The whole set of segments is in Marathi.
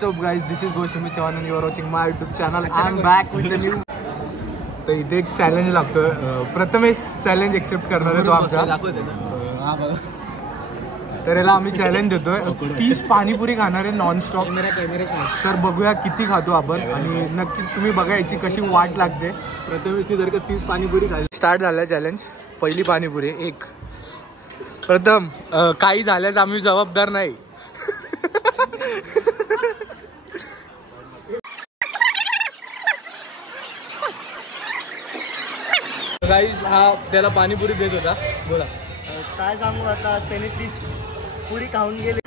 What's up guys, this is Goshami Chavan and you are watching my YouTube channel. I'm back with the new. तर इथे एक चॅलेंज लागतोय. प्रथमेश चॅलेंज एक्सेप्ट करणार आहे तो आमचा. तर याला आम्ही चॅलेंज देतोय 30 पाणीपुरी खाणार आहे नॉन स्टॉप. तर बघूया किती खातो आपण आणि नक्कीच तुम्ही बघायची कशी वाट लागते. प्रथमेशने जर का 30 पाणीपुरी खाल्ली. स्टार्ट झालाय चॅलेंज. पहिली पाणीपुरी एक. प्रथम काही झाल्यास आम्ही जबाबदार नाही. गाईज हा त्याला पाणीपुरी देत होता. बोला काय सांगू आता, त्याने 30 पुरी खाऊन गेले.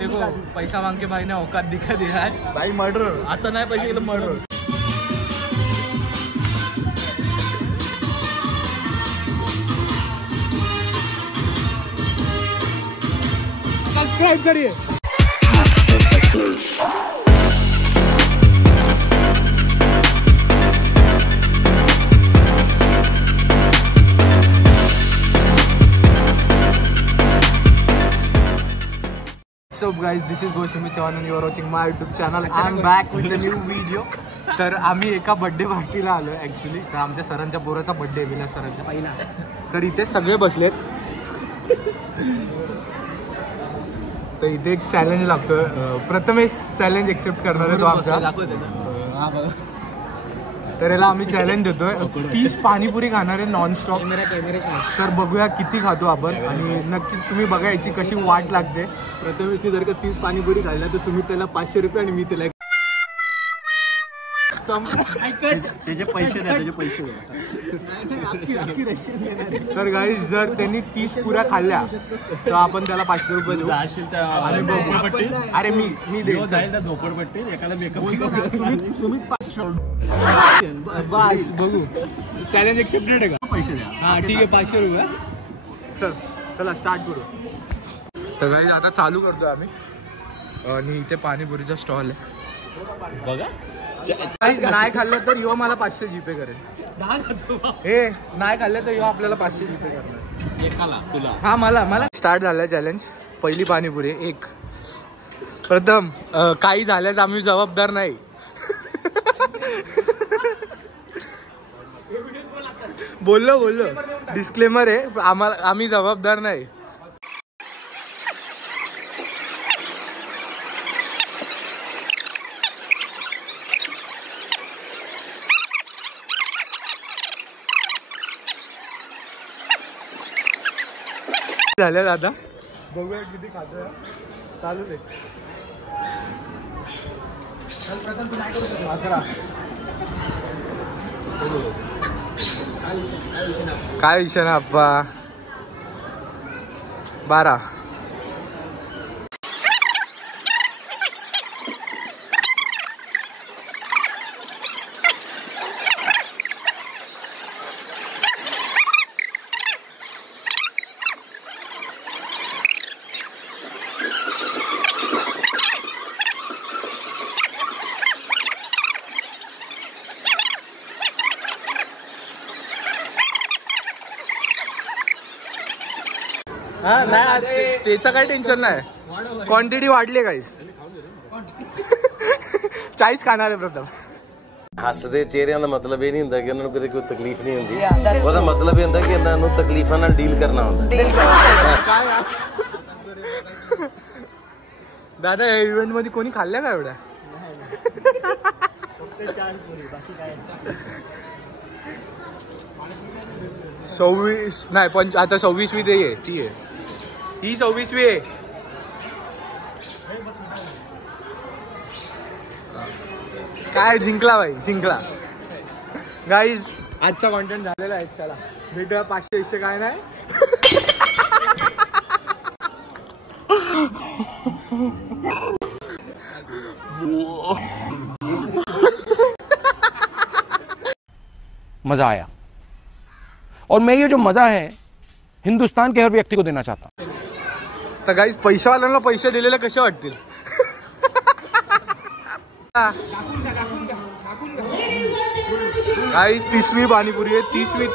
देखो पैसा मांग के भाई ने औकात दिखा दिया है भाई. मर्डर आता नाही पैसे गेलं मर्डर. सब्सक्राइब करिए. What's up guys, this is Goshami Chavan and you are watching my YouTube channel. I'm back with the new video. तर आम्ही एका बर्थडे पार्टीला आलो ॲक्च्युली. तर आमच्या सरांच्या पोराचा बर्थडे आहे, विलास सरांचा पहिला. तर इथे सगळे बसलेत. तर इथे एक चॅलेंज लागतोय. प्रथमेश चॅलेंज एक्सेप्ट करणार आहे तो आमचा. तर याला आम्ही चॅलेंज देतोय 30 पाणीपुरी खाणार आहे नॉन स्टॉप. तर बघूया किती खातो आपण आणि नक्कीच तुम्ही बघायची कशी वाट लागते. प्रथमेशने जर का 30 पाणीपुरी खाल्ल्या तर सुमित त्याला 500 रुपये आणि मी त्याला त्याचे पैसे द्या. तर गाईज जर त्यांनी 30 पुऱ्या खाल्ल्या तर आपण त्याला 500 रुपये देऊ. आणि अरे मी देऊ झोपडपट्टी एकाला मेकअप. सुमित 500 बस बघू. चॅलेंज एक्सेप्टेड आहे का? पैसे द्या. हा ठीक आहे 500 रुपये. सर चला स्टार्ट करू. तर गाईज आता चालू करतो आम्ही. आणि इथे पाणीपुरीचा स्टॉल आहे बघा. नाही खाल्लं तर यो मला 500 जीपे करेल. हे नाही खाल्लं तर यो आपल्याला 500 जीपे करणार एकाला. तुला हा मला स्टार्ट झालाय चॅलेंज. पहिली पाणीपुरी एक. प्रथम काही झाल्यास आम्ही जबाबदार नाही. बोललो डिस्क्लेमर आहे, आम्ही जबाबदार नाही. झाल्या दादा बघूया किती खातोय. चालू दे. काय विषय ना अप्पा. 12 हा नाही त्याचं काही टेन्शन नाही. क्वांटिटी वाढली काही. 40 खाणार आहे प्रथम. ਹੱਸਦੇ ਚਿਹਰਿਆਂ ਦਾ ਮਤਲਬ ਇਹ ਨਹੀਂ ਹੁੰਦਾ ਕਿ ਉਹਨਾਂ ਨੂੰ ਕਦੇ ਕੋਈ ਤਕਲੀਫ ਨਹੀਂ ਹੁੰਦੀ. ਉਹਦਾ ਮਤਲਬ ਇਹ ਹੁੰਦਾ ਕਿ ਇਹਨਾਂ ਨੂੰ ਤਕਲੀਫਾਂ ਨਾਲ ਡੀਲ ਕਰਨਾ ਹੁੰਦਾ. दादा या इव्हेंट मध्ये कोणी खाल्ल्या का एवढ्या? 26 नाही आता 26वी ते आहे. ती आहे ही 26वी आहे. काय जिंकला भाई जिंकला. गाईज आजचा कॉन्टेंट झालेला आहे. चला भेटूया 500 काय नाही. मजा आया और मैं ये जो मजा है हिंदुस्तान के हर व्यक्ति को देना चाहता हूं. तर गाईज पैशावाल्यांना पैसे दिलेले कसे वाटतील. गाईज 30वी पाणीपुरी आहे. 30वी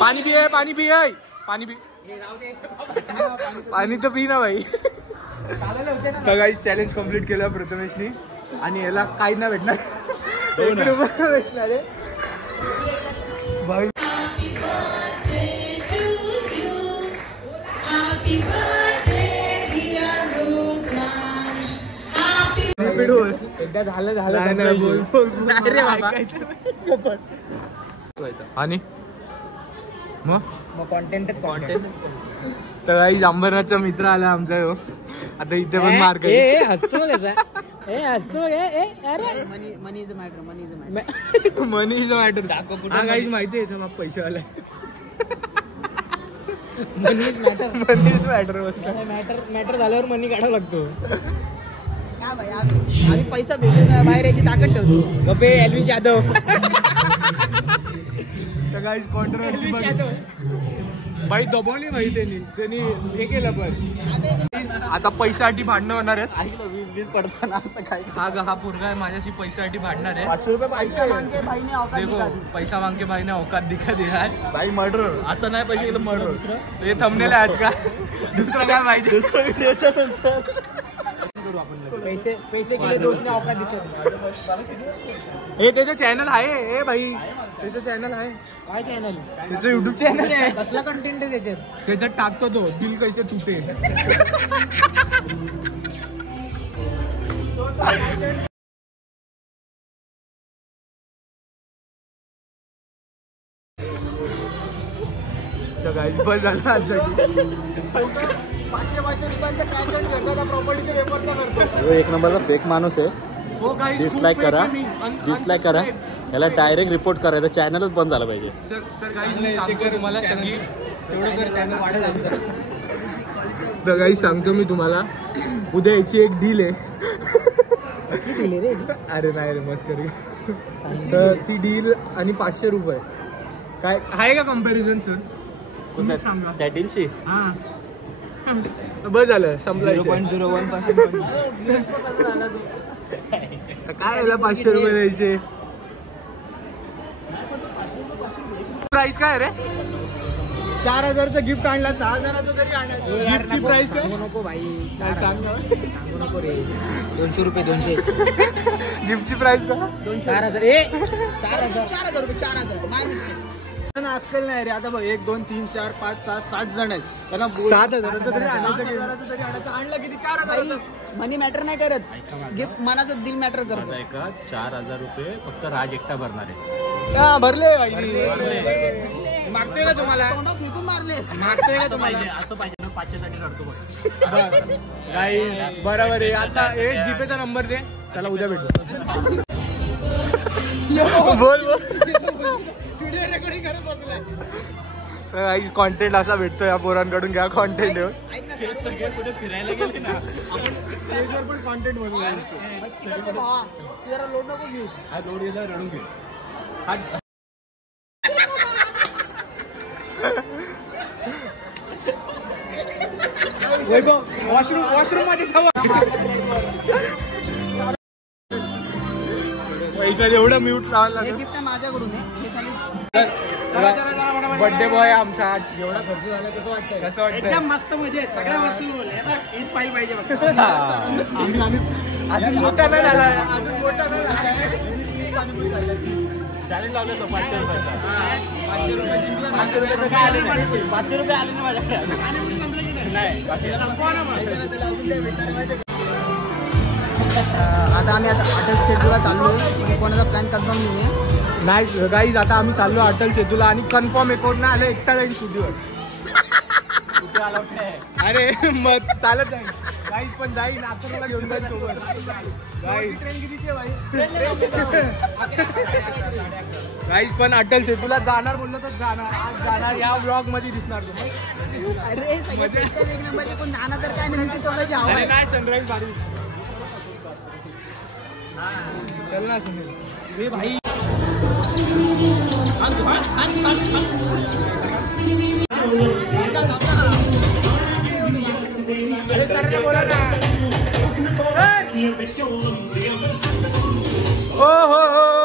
पाणी पिये पाणी पाणी तर पी ना भाई. गाईस चॅलेंज कम्प्लीट केलं प्रथमेशनी आणि याला काही ना भेटणार. भेटणार आहे भाई. एकदा झालं आणि मग कॉन्टेंट. तर काही अंबरनाथचा मित्र आला आमचा. आता इथे पण मार्क मनी इज मॅटर. हा काहीच माहिती आहे बाप पैशावाला. मनी इज मॅटर. मॅटर झाल्यावर मनी काढावा लागतो. आम्ही पैसा भेटून बाहेर याची ताकद ठेवतो. गप्पे एल्विश यादव. गाईस कॉन्ट्रोवर्सी भाई दबवली भाई त्यांनी हे केलं. पण आता पैशासाठी भांडणं होणार आहेत. 20 पडताना काय. हा पोरगा आहे माझ्याशी पैशासाठी भांडणार आहे. 500 रुपये पैसा मांगे भाई ने औकात दिखा दिया भाई. मर्डर आता नाही पैसे केलं. मर्डर हे थंबनेल आहे आज का. दुसरं काय माहिती. दुसऱ्या व्हिडिओच्या नंतर पैसे केले दोस्तने औकात दिखा. हे त्याचं चॅनल आहे. हे भाई त्याचं चॅनल आहे. काय चॅनल. त्याचं युट्यूब चॅनल आहे. कसला कंटेंट आहे त्याच्यात टाकतो तो. दिल कैसे तुटे. बस झालं आजसाठी. 500 रुपयांचा कॅश ऑन घेतो. प्रॉपर्टीच्या पेपरचा करतो. एक नंबरचा फेक माणूस आहे. डिसलाईक करा. याला डायरेक्ट रिपोर्ट करायचं. चॅनलच बंद झालं पाहिजे. तुम्हाला तर काही सांगतो मी तुम्हाला. उद्या याची एक डील आहे. अरे नाही रे मस्करी. तर ती डील आणि 500 रुपये काय आहे का कम्पॅरिझन सर. सांगा त्या डीलशी. हा बस झालं संपला. 0.01 तर काय याला 500 रुपये द्यायचे. प्राइस काय रे. 4000चं गिफ्ट आणला. 6000चं तरी आणायचं. प्राइस काय नको भाई. सांगू नको रे. 200 रुपये. 200 गिफ्टची प्राइस का. 4000 रुपये. 4000 आजकाल नाही रे. आता बघ 1 2 3 4 5 6 7 जण आहेत. त्यांना 7000चं तरी आणायचं. आणलं किती. 4000. मनी मॅटर नाही करत. गिफ्ट मनाचं दिल मॅटर करत. 4000 रुपये फक्त राज एकटा भरणार आहे. भरले मागतोय का तुम्हाला. मागतोय का तुम्हाला. असं पाहिजे ना. 500 साठी रडतो. गाईस बरोबर आहे. आता हे जीपेचा नंबर दे. चला उद्या भेटू. बोल कॉन्टेंट असा भेटतो या पोरांकडून. घ्या कॉन्टेंट येऊन. कुठे फिरायला गेले ना आपण स्टेजवर पण कॉन्टेंट बनवू. लोड नको घेऊ. लोड गेला रडून घे. वॉशरूम मध्ये एवढं म्यूट राहायला. गिफ्ट माझ्याकडून आहे. बर्थडे बॉय आमचा. एवढा खर्च झाला कसं वाटतं. कसं वाटतं. एकदम मस्त मजा आहे. सगळ्या वस्तू हीच पाहिजे पाहिजे. अजून मोठा नाही झाला. अजून मोठा नाही झाला. चॅलेंज लावलं 500 रुपयाचा. 500 रुपये तर काय आले नाही. 500 रुपये आले ना माझ्याकडे. नाही आता आम्ही अटल सेतूला चाललो. कोणाचा प्लॅन कन्फर्म नाही आहे. नाही गाईज आता आम्ही चाललो अटल सेतूला. आणि कन्फर्म आहे कोण नाही आलं. एकटा जाईल स्टुडिओवर. अरे मग चालत जाईल. गाईज पण जाईल. आता मला घेऊन जाईल सोबत. ट्रेन कितीची भाई. गाईज पण अटल सेतूला जाणार बोललं तर जाणार. आज जाणार. या ब्लॉग मध्ये दिसणार तुम्हाला. अरे सगळे एक नंबर कोण जाणार तर काय नाही. नाही सनराईज भारी. चल ना सुनील. हे भाई ओ हो हो